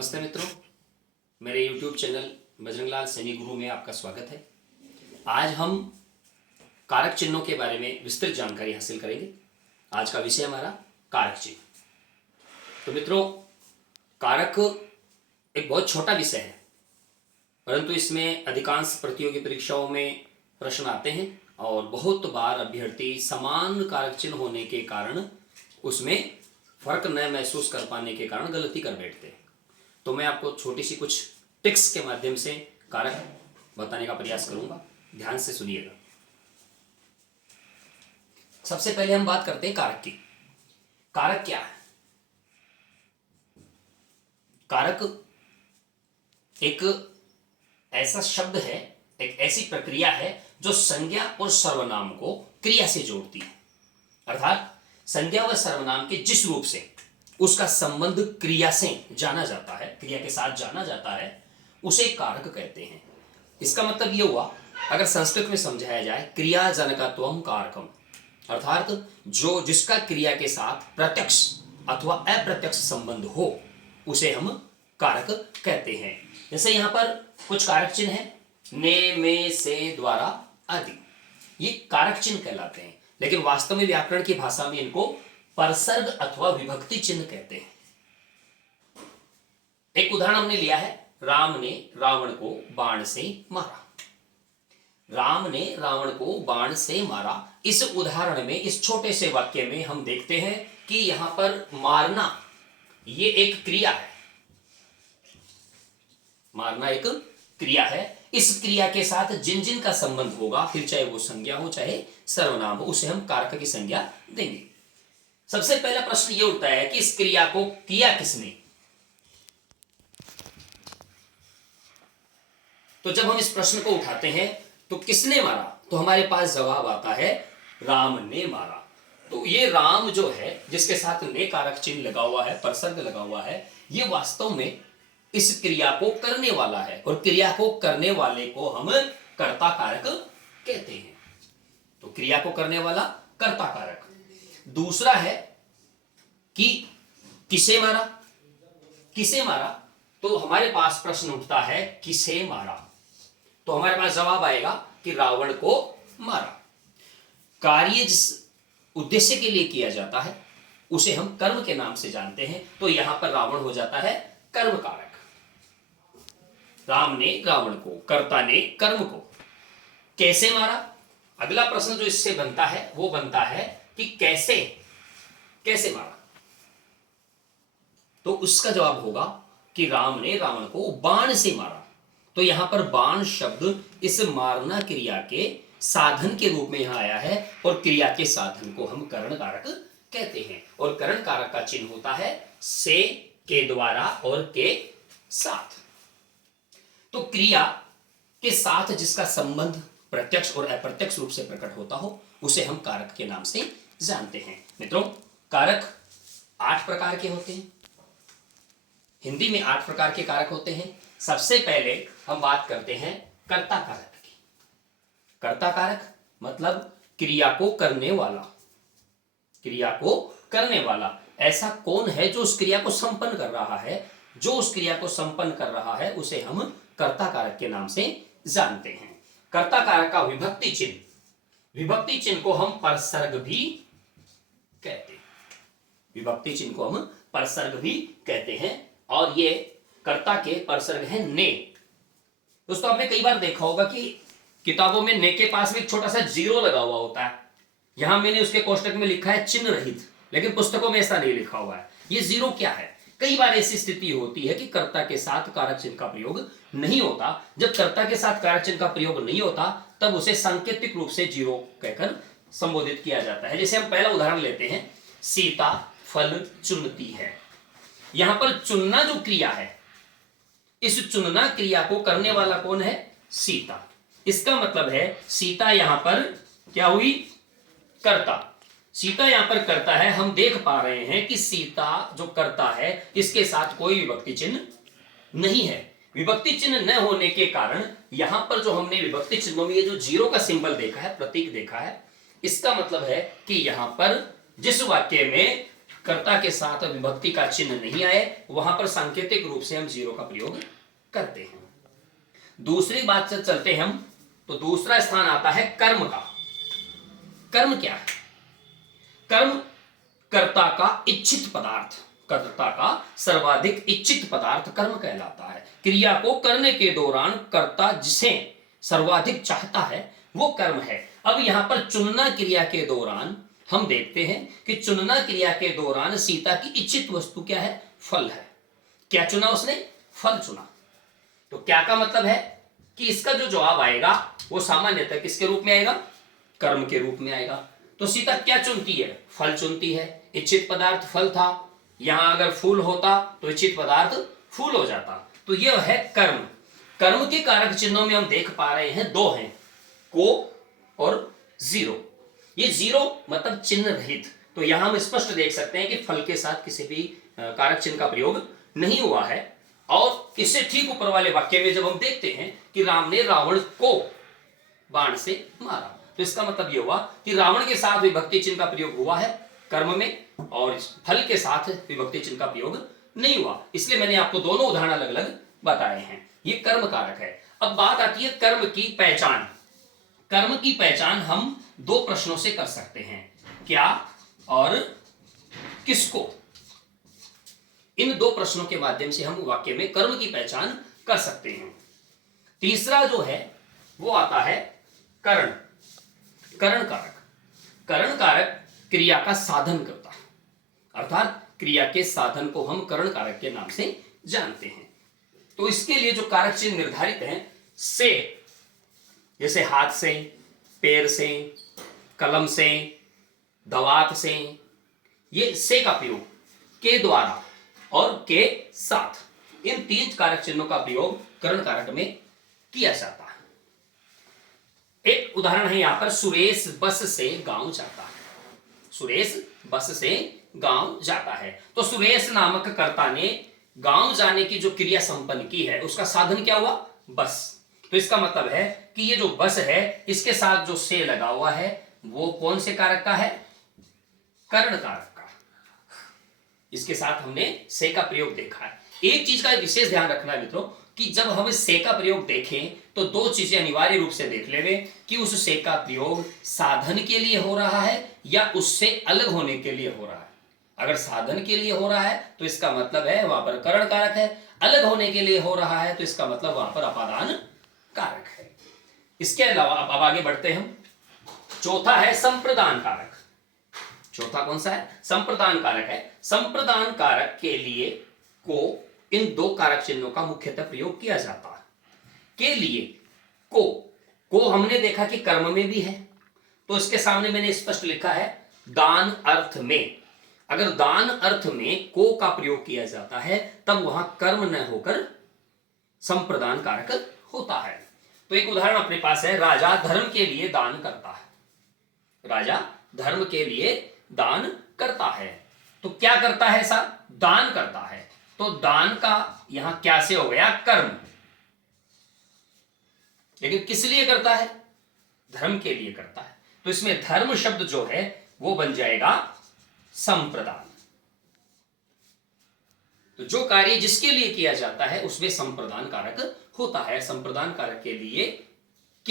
नमस्ते मित्रों, मेरे YouTube चैनल बजरंगलाल सैनी गुरु में आपका स्वागत है। आज हम कारक चिन्हों के बारे में विस्तृत जानकारी हासिल करेंगे। आज का विषय हमारा कारक चिन्ह। तो मित्रों, कारक एक बहुत छोटा विषय है, परंतु इसमें अधिकांश प्रतियोगी परीक्षाओं में प्रश्न आते हैं और बहुत बार अभ्यर्थी समान कारक चिन्ह होने के कारण उसमें फर्क न महसूस कर पाने के कारण गलती कर बैठते हैं। तो मैं आपको छोटी सी कुछ टिक्स के माध्यम से कारक बताने का प्रयास करूंगा, ध्यान से सुनिएगा। सबसे पहले हम बात करते हैं कारक की। कारक क्या है? कारक एक ऐसा शब्द है, एक ऐसी प्रक्रिया है जो संज्ञा और सर्वनाम को क्रिया से जोड़ती है। अर्थात संज्ञा व सर्वनाम के जिस रूप से उसका संबंध क्रिया से जाना जाता है, क्रिया के साथ जाना जाता है, उसे कारक कहते हैं। इसका मतलब यह हुआ, अगर संस्कृत में समझाया जाए, क्रिया जनकत्वम कारकम, अर्थात जो जिसका क्रिया के साथ प्रत्यक्ष अथवा अप्रत्यक्ष संबंध हो उसे हम कारक कहते हैं। जैसे यहां पर कुछ कारक चिन्ह है, ने, में, से, द्वारा आदि, ये कारक चिन्ह कहलाते हैं, लेकिन वास्तव में व्याकरण की भाषा में इनको परसर्ग अथवा विभक्ति चिन्ह कहते हैं। एक उदाहरण हमने लिया है, राम ने रावण को बाण से मारा। राम ने रावण को बाण से मारा। इस उदाहरण में, इस छोटे से वाक्य में हम देखते हैं कि यहां पर मारना ये एक क्रिया है। मारना एक क्रिया है। इस क्रिया के साथ जिन जिन का संबंध होगा, फिर चाहे वो संज्ञा हो चाहे सर्वनाम हो, उसे हम कारक की संज्ञा देंगे। सबसे पहला प्रश्न ये उठता है कि इस क्रिया को किया किसने? तो जब हम इस प्रश्न को उठाते हैं तो किसने मारा, तो हमारे पास जवाब आता है राम ने मारा। तो ये राम जो है, जिसके साथ ने कारक चिन्ह लगा हुआ है, परसर्ग लगा हुआ है, ये वास्तव में इस क्रिया को करने वाला है, और क्रिया को करने वाले को हम कर्ता कारक कहते हैं। तो क्रिया को करने वाला कर्ता कारक। दूसरा है कि किसे मारा। किसे मारा, तो हमारे पास प्रश्न उठता है किसे मारा, तो हमारे पास जवाब आएगा कि रावण को मारा। कार्य जिस उद्देश्य के लिए किया जाता है उसे हम कर्म के नाम से जानते हैं, तो यहां पर रावण हो जाता है कर्म कारक। राम ने रावण को, कर्ता ने कर्म को। कैसे मारा, अगला प्रश्न जो इससे बनता है वो बनता है कि कैसे कैसे मारा, तो उसका जवाब होगा कि राम ने रावण को बाण से मारा। तो यहां पर बाण शब्द इस मारना क्रिया के साधन के रूप में यहां आया है, और क्रिया के साधन को हम करण कारक कहते हैं, और करण कारक का चिन्ह होता है से, के द्वारा और के साथ। तो क्रिया के साथ जिसका संबंध प्रत्यक्ष और अप्रत्यक्ष रूप से प्रकट होता हो उसे हम कारक के नाम से जानते हैं। मित्रों, कारक 8 प्रकार के होते हैं। हिंदी में 8 प्रकार के कारक होते हैं। सबसे पहले हम बात करते हैं कर्ता कारक की। कर्ता कारक मतलब क्रिया को करने वाला। क्रिया को करने वाला ऐसा कौन है जो उस क्रिया को संपन्न कर रहा है? जो उस क्रिया को संपन्न कर रहा है उसे हम कर्ता कारक के नाम से जानते हैं। कर्ता कारक का विभक्ति चिन्ह, विभक्ति चिन्ह को हम परसर्ग भी कहते हैं। विभक्ति चिन्ह को हम परसर्ग भी कहते हैं, और ये कर्ता के परसर्ग है ने। दोस्तों, आपने कई बार देखा होगा कि किताबों में ने के पास में एक छोटा सा जीरो लगा हुआ होता है। यहां मैंने उसके कोष्टक में लिखा है चिन्ह रहित, लेकिन पुस्तकों में ऐसा नहीं लिखा हुआ है। ये जीरो क्या है? कई बार ऐसी स्थिति होती है कि कर्ता के साथ कारक चिन्ह का प्रयोग नहीं होता। जब कर्ता के साथ कारक चिन्ह का प्रयोग नहीं होता तब उसे सांकेतिक रूप से जीरो कहकर संबोधित किया जाता है। जैसे हम पहला उदाहरण लेते हैं, सीता फल चुनती है। यहां पर चुनना जो क्रिया है, इस चुनना क्रिया को करने वाला कौन है? सीता। इसका मतलब है सीता यहां पर क्या हुई? कर्ता। सीता यहां पर करता है। हम देख पा रहे हैं कि सीता जो करता है इसके साथ कोई विभक्ति चिन्ह नहीं है। विभक्ति चिन्ह न होने के कारण यहां पर जो हमने विभक्ति चिन्हों में ये जो जीरो का सिंबल देखा है, प्रतीक देखा है, इसका मतलब है कि यहां पर जिस वाक्य में कर्ता के साथ विभक्ति का चिन्ह नहीं आए, वहां पर सांकेतिक रूप से हम जीरो का प्रयोग करते हैं। दूसरी बात से चलते हैं हम, तो दूसरा स्थान आता है कर्म का। कर्म क्या है? कर्म कर्ता का इच्छित पदार्थ, कर्ता का सर्वाधिक इच्छित पदार्थ कर्म कहलाता है। क्रिया को करने के दौरान कर्ता जिसे सर्वाधिक चाहता है वो कर्म है। अब यहां पर चुनना क्रिया के दौरान हम देखते हैं कि चुनना क्रिया के दौरान सीता की इच्छित वस्तु क्या है? फल है। क्या चुना उसने? फल चुना। तो क्या का मतलब है कि इसका जो जवाब आएगा वो सामान्यतः किसके रूप में आएगा? कर्म के रूप में आएगा। तो सीता क्या चुनती है? फल चुनती है। इच्छित पदार्थ फल था, यहां अगर फूल होता तो इच्छित पदार्थ फूल हो जाता। तो यह है कर्म। कर्म के कारक चिन्हों में हम देख पा रहे हैं दो हैं, को और जीरो। ये जीरो मतलब चिन्ह रहित। तो यहां हम स्पष्ट देख सकते हैं कि फल के साथ किसी भी कारक चिन्ह का प्रयोग नहीं हुआ है। और इससे ठीक ऊपर वाले वाक्य में जब हम देखते हैं कि राम ने रावण को बाण से मारा, तो इसका मतलब यह हुआ कि रावण के साथ विभक्ति चिन्ह का प्रयोग हुआ है कर्म में, और फल के साथ विभक्ति चिन्ह का प्रयोग नहीं हुआ। इसलिए मैंने आपको दोनों उदाहरण अलग अलग बताए हैं। ये कर्म कारक है। अब बात आती है कर्म की पहचान। कर्म की पहचान हम दो प्रश्नों से कर सकते हैं, क्या और किसको। इन दो प्रश्नों के माध्यम से हम वाक्य में कर्म की पहचान कर सकते हैं। तीसरा जो है वो आता है करण। करण कारक। करण कारक क्रिया का साधन करता है, अर्थात क्रिया के साधन को हम करण कारक के नाम से जानते हैं। तो इसके लिए जो कारक चिन्ह निर्धारित हैं, से, जैसे हाथ से, पैर से, कलम से, दवात से, ये से का प्रयोग के द्वारा और के साथ, इन तीन कारक चिन्हों का प्रयोग करण कारक में किया जाता है। एक उदाहरण है यहां पर, सुरेश बस से गांव जाता है। सुरेश बस से गांव जाता है। तो सुरेश नामक कर्ता ने गांव जाने की जो क्रिया संपन्न की है उसका साधन क्या हुआ? बस। तो इसका मतलब है कि ये जो बस है इसके साथ जो से लगा हुआ है वो कौन से कारक का है? करण कारक का। इसके साथ हमने से का प्रयोग देखा है। एक चीज का विशेष ध्यान रखना है मित्रों कि जब हम से का प्रयोग देखें तो दो चीजें अनिवार्य रूप से देख लेंगे कि उस से का प्रयोग साधन के लिए हो रहा है या उससे अलग होने के लिए हो रहा है। अगर साधन के लिए हो रहा है तो इसका मतलब है वहां पर करण कारक है, अलग होने के लिए हो रहा है तो इसका मतलब वहां पर अपादान कारक है। इसके अलावा अब आगे बढ़ते हैं हम। चौथा है संप्रदान कारक। चौथा कौन सा है? संप्रदान कारक है। संप्रदान कारक के लिए को इन दो कारक चिन्हों का मुख्यतः प्रयोग किया जाता है। के लिए को हमने देखा कि कर्म में भी है, तो इसके सामने मैंने स्पष्ट लिखा है दान अर्थ में। अगर दान अर्थ में को का प्रयोग किया जाता है तब वहां कर्म न होकर संप्रदान कारक होता है। तो एक उदाहरण अपने पास है, राजा धर्म के लिए दान करता है। राजा धर्म के लिए दान करता है। तो क्या करता है? ऐसा दान करता है। तो दान का यहां क्या से हो गया? कर्म। लेकिन किस लिए करता है? धर्म के लिए करता है। तो इसमें धर्म शब्द जो है वो बन जाएगा संप्रदान। तो जो कार्य जिसके लिए किया जाता है उसमें संप्रदान कारक होता है। संप्रदान कारक के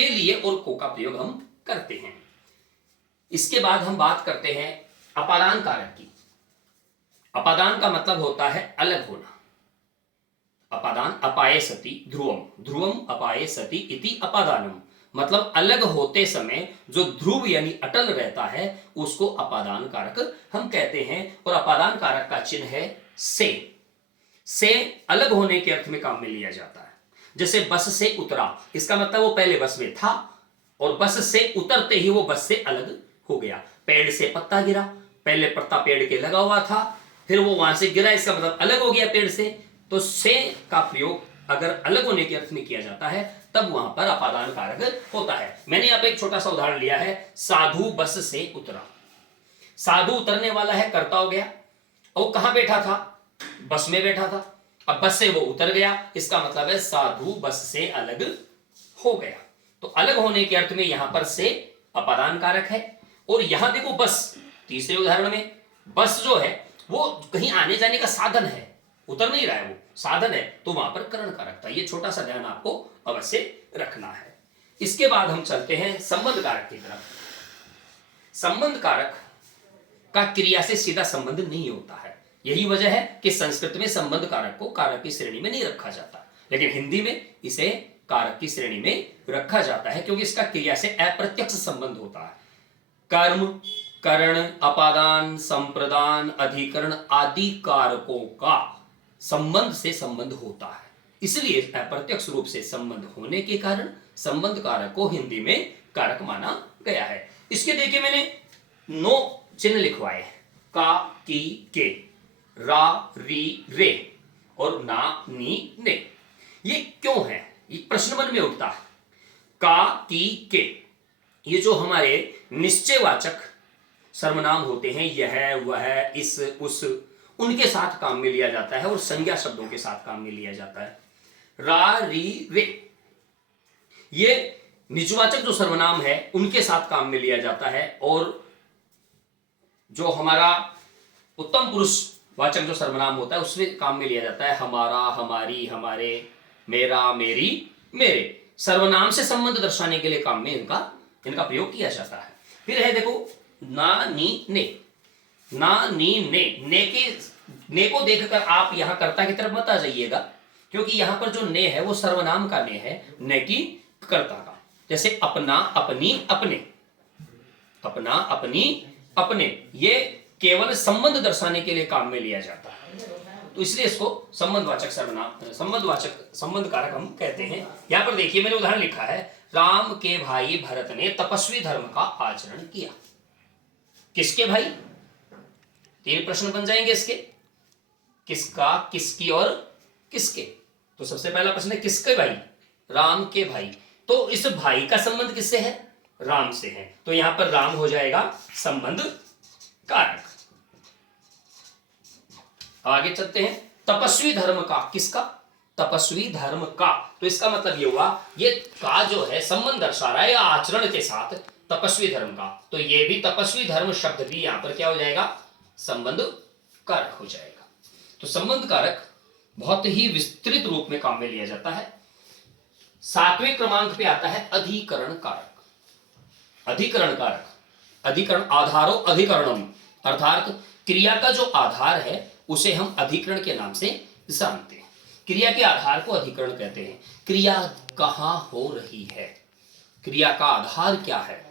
लिए और को का प्रयोग हम करते हैं। इसके बाद हम बात करते हैं अपादान कारक की। अपादान का मतलब होता है अलग होना। अपादान अपाये सति ध्रुवम, ध्रुवम अपाये सति इति अपादानम, मतलब अलग होते समय जो ध्रुव यानी अटल रहता है उसको अपादान कारक हम कहते हैं। और अपादान कारक का चिन्ह है से अलग होने के अर्थ में काम में लिया जाता है। जैसे बस से उतरा, इसका मतलब वो पहले बस में था और बस से उतरते ही वो बस से अलग हो गया। पेड़ से पत्ता गिरा, पहले पत्ता पेड़ के लगा हुआ था, फिर वो वहां से गिरा, इसका मतलब अलग हो गया पेड़ से। तो से का प्रयोग अगर अलग होने के अर्थ में किया जाता है तब वहां पर अपादान कारक होता है। मैंने यहां पे एक छोटा सा उदाहरण लिया है, साधु बस से उतरा। साधु उतरने वाला है, कर्ता हो गया, और वो कहां बैठा था? बस में बैठा था। अब बस से वो उतर गया, इसका मतलब है साधु बस से अलग हो गया। तो अलग होने के अर्थ में यहां पर से अपादान कारक है। और यहां देखो बस, तीसरे उदाहरण में बस जो है वो कहीं आने जाने का साधन है, उतर नहीं रहा है, वो साधन है, तो वहां पर करण कारक था। ये छोटा सा ध्यान आपको अवश्य रखना है। इसके बाद हम चलते हैं संबंध कारक की तरफ। संबंध कारक का क्रिया से सीधा संबंध नहीं होता है। यही वजह है कि संस्कृत में संबंध कारक को कारक की श्रेणी में नहीं रखा जाता, लेकिन हिंदी में इसे कारक की श्रेणी में रखा जाता है, क्योंकि इसका क्रिया से अप्रत्यक्ष संबंध होता है। कर्म, करण, अपादान, संप्रदान, अधिकरण आदि कारकों का संबंध से संबंध होता है। इसलिए अप्रत्यक्ष रूप से संबंध होने के कारण संबंध कारक को हिंदी में कारक माना गया है। इसके देखिए मैंने 9 चिन्ह लिखवाए, का, की, के, रा, री, रे और ना, नी, ने। ये क्यों है? ये प्रश्न मन में उठता है। का, की, के, ये जो हमारे निश्चयवाचक सर्वनाम होते हैं, यह, वह, इस, उस, उनके साथ काम में लिया जाता है और संज्ञा शब्दों के साथ काम में लिया जाता है। रा, री, रे, ये निजवाचक जो सर्वनाम है उनके साथ काम में लिया जाता है, और जो हमारा उत्तम पुरुष वाचक जो सर्वनाम होता है उसमें काम में लिया जाता है हमारा, हमारी, हमारे, मेरा, मेरी, मेरे। सर्वनाम से संबंध दर्शाने के लिए काम में इनका प्रयोग किया जाता है। फिर है देखो ना, नी, ने। ना, नी, ने को देखकर आप यहां कर्ता की तरफ मत आ जाइएगा, क्योंकि यहां पर जो ने है वो सर्वनाम का ने है, न कि कर्ता का। जैसे अपना, अपनी, अपने, अपना, अपनी, अपने, ये केवल संबंध दर्शाने के लिए काम में लिया जाता है, तो इसलिए इसको संबंधवाचक सर्वनाम, संबंध कारक हम कहते हैं। यहां पर देखिए मैंने उदाहरण लिखा है, राम के भाई भरत ने तपस्वी धर्म का आचरण किया। किसके भाई? 3 प्रश्न बन जाएंगे इसके, किसका, किसकी और किसके। तो सबसे पहला प्रश्न है किसके भाई? राम के भाई। तो इस भाई का संबंध किससे है? राम से है, तो यहां पर राम हो जाएगा संबंध कारक। आगे चलते हैं, तपस्वी धर्म का, किसका? तपस्वी धर्म का। तो इसका मतलब ये हुआ, ये का जो है संबंध दर्शा रहा है आचरण के साथ तपस्वी धर्म का, तो ये भी तपस्वी धर्म शब्द भी यहां पर क्या हो जाएगा? संबंध कारक हो जाएगा। तो संबंध कारक बहुत ही विस्तृत रूप में काम में लिया जाता है। 7वें क्रमांक पे आता है अधिकरण कारक। अधिकरण कारक, अधिकरण, आधारो अधिकरणम, अर्थात क्रिया का जो आधार है उसे हम अधिकरण के नाम से जानते हैं। क्रिया के आधार को अधिकरण कहते हैं। क्रिया कहां हो रही है, क्रिया का आधार क्या है,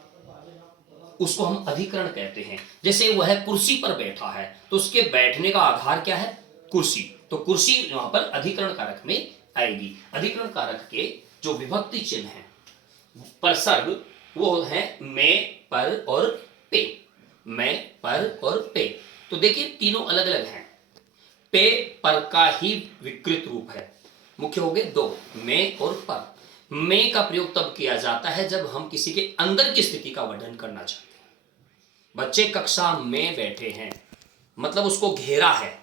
उसको हम अधिकरण कहते हैं। जैसे वह कुर्सी पर बैठा है, तो उसके बैठने का आधार क्या है? कुर्सी। तो कुर्सी वहां पर अधिकरण कारक में आएगी। अधिकरण कारक के जो विभक्ति चिन्ह है परसर्ग, वो है मैं, पर और पे। मैं, पर और पे। तो देखिए तीनों अलग अलग हैं। पे, पर का ही विकृत रूप है। मुख्य हो गए 2, मैं और पर। मैं का प्रयोग तब किया जाता है जब हम किसी के अंदर की स्थिति का वर्णन करना चाहते हैं। बच्चे कक्षा में बैठे हैं, मतलब उसको घेरा है,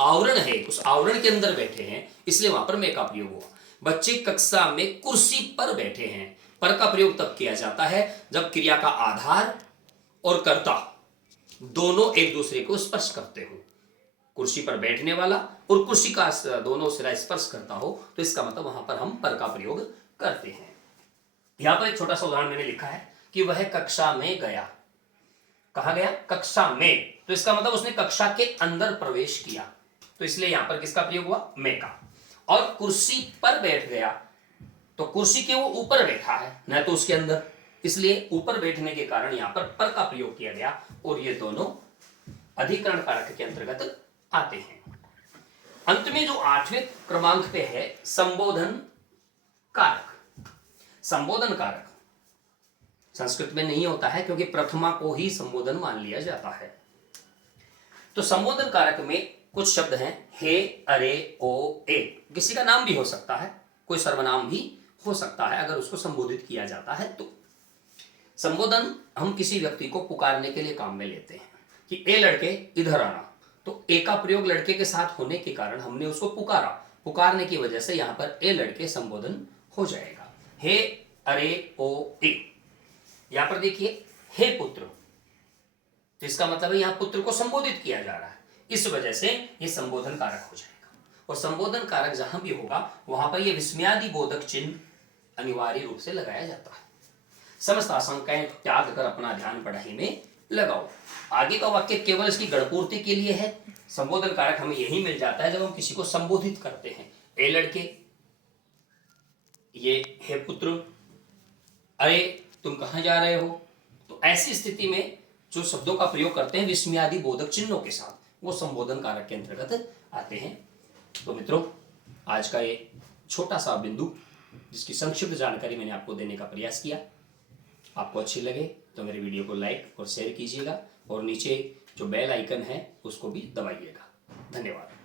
आवरण है, उस आवरण के अंदर बैठे हैं, इसलिए वहां पर मैं का प्रयोग हुआ। बच्चे कक्षा में कुर्सी पर बैठे हैं, पर का प्रयोग तब किया जाता है जब क्रिया का आधार और कर्ता दोनों एक दूसरे को स्पर्श करते हो। कुर्सी पर बैठने वाला और कुर्सी का दोनों सिरा स्पर्श करता हो, तो इसका मतलब वहां पर हम पर का प्रयोग करते हैं। यहां पर एक छोटा सा उदाहरण मैंने लिखा है कि वह कक्षा में गया। कहा गया? कक्षा में। तो इसका मतलब उसने कक्षा के अंदर प्रवेश किया, तो इसलिए यहां पर किसका प्रयोग हुआ? मैं का। और कुर्सी पर बैठ गया, तो कुर्सी के वो ऊपर बैठा है, न तो उसके अंदर, इसलिए ऊपर बैठने के कारण यहां पर का प्रयोग किया गया, और ये दोनों अधिकरण कारक के अंतर्गत आते हैं। अंत में जो 8वें क्रमांक पे है संबोधन कारक। संबोधन कारक संस्कृत में नहीं होता है, क्योंकि प्रथमा को ही संबोधन मान लिया जाता है। तो संबोधन कारक में कुछ शब्द हैं, हे, अरे, ओ, ए। किसी का नाम भी हो सकता है, कोई सर्वनाम भी हो सकता है अगर उसको संबोधित किया जाता है तो। संबोधन हम किसी व्यक्ति को पुकारने के लिए काम में लेते हैं कि ए लड़के इधर आना, तो ए का प्रयोग लड़के के साथ होने के कारण हमने उसको पुकारा, पुकारने की वजह से यहां पर ए लड़के संबोधन हो जाएगा। हे, अरे, ओ, ए। यहां पर देखिए हे पुत्र, तो इसका मतलब है यहां पुत्र को संबोधित किया जा रहा है। इस वजह से ये संबोधन कारक हो जाएगा। और संबोधन कारक जहां भी होगा वहां पर ये विस्मयादि बोधक चिन्ह अनिवार्य रूप से लगाया जाता है। समस्त आशंकाएं त्याग कर अपना ध्यान पढ़ाई में लगाओ। आगे का वाक्य केवल इसकी गणपूर्ति के लिए है। संबोधन कारक हमें यही मिल जाता है जब हम किसी को संबोधित करते हैं। ए लड़के, ये हे पुत्र, अरे तुम कहां जा रहे हो। तो ऐसी स्थिति में जो शब्दों का प्रयोग करते हैं विस्मयादि बोधक चिन्हों के साथ, वो संबोधन कारक के अंतर्गत आते हैं। तो मित्रों, आज का ये छोटा सा बिंदु जिसकी संक्षिप्त जानकारी मैंने आपको देने का प्रयास किया, आपको अच्छी लगे तो मेरे वीडियो को लाइक और शेयर कीजिएगा और नीचे जो बेल आइकन है उसको भी दबाइएगा। धन्यवाद।